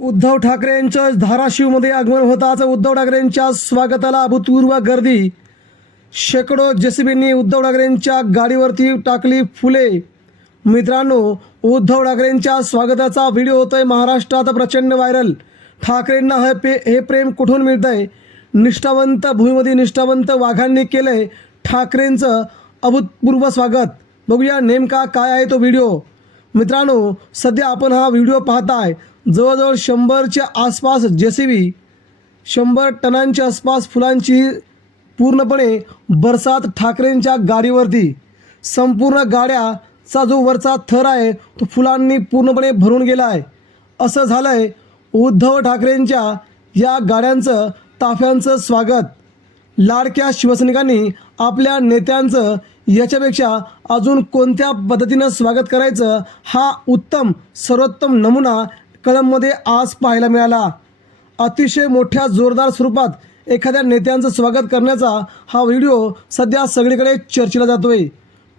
उद्धव ठाकरे यांचं धाराशिवमध्ये आगमन होताच उद्धव ठाकरेंच्या स्वागताला अभूतपूर्व गर्दी. शेकडो जेसीबींनी उद्धव ठाकरेंच्या गाडीवरती टाकली फुले. मित्रांनो उद्धव ठाकरेंच्या स्वागताचा व्हिडिओ होतोय महाराष्ट्रात प्रचंड व्हायरल. ठाकरेंना हे पे हे प्रेम कुठून मिळतंय? निष्ठावंत भूमीमध्ये निष्ठावंत वाघांनी केलंय ठाकरेंचं अभूतपूर्व स्वागत. बघूया नेमका काय आहे तो व्हिडिओ. मित्रांनो सध्या आपण हा व्हिडिओ पाहताय. जवळजवळ शंभरच्या आसपास जे सी बी शंभर टनांच्या आसपास फुलांची पूर्णपणे बरसात ठाकरेंच्या गाडीवरती. संपूर्ण गाड्याचा जो वरचा थर आहे तो फुलांनी पूर्णपणे भरून गेला आहे. असं झालं आहे उद्धव ठाकरेंच्या या गाड्यांचं ताफ्यांचं स्वागत. लाडक्या शिवसैनिकांनी आपल्या नेत्यांचं याच्यापेक्षा अजून कोणत्या पद्धतीनं स्वागत करायचं हा उत्तम सर्वोत्तम नमुना कलममध्ये आज पाहायला मिळाला. अतिशय मोठ्या जोरदार स्वरूपात एखाद्या नेत्यांचं स्वागत करण्याचा हा व्हिडिओ सध्या सगळीकडे चर्चेला जातोय.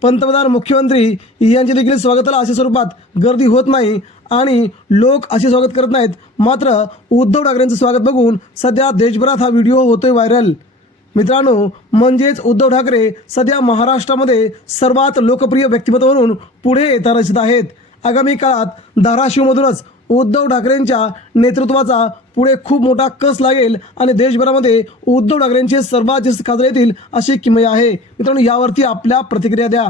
पंतप्रधान मुख्यमंत्री यांच्या देखील स्वागताला अशा स्वरूपात गर्दी होत नाही आणि लोक असे स्वागत करत नाहीत. मात्र उद्धव ठाकरेंचं स्वागत बघून सध्या देशभरात हा व्हिडिओ होतोय व्हायरल. मित्रांनो म्हणजेच उद्धव ठाकरे सध्या महाराष्ट्रामध्ये सर्वात लोकप्रिय व्यक्तिमत्व म्हणून पुढे येताना दिसत आहेत. आगामी काळात धाराशिवमधूनच उद्धव ठाकरेंच्या नेतृत्वाचा पुढे खूप मोठा कस लागेल आणि देशभरामध्ये उद्धव ठाकरेंचे सर्वात जास्त खासदार येतील अशी किमया आहे. मित्रांनो यावरती आपल्या प्रतिक्रिया द्या.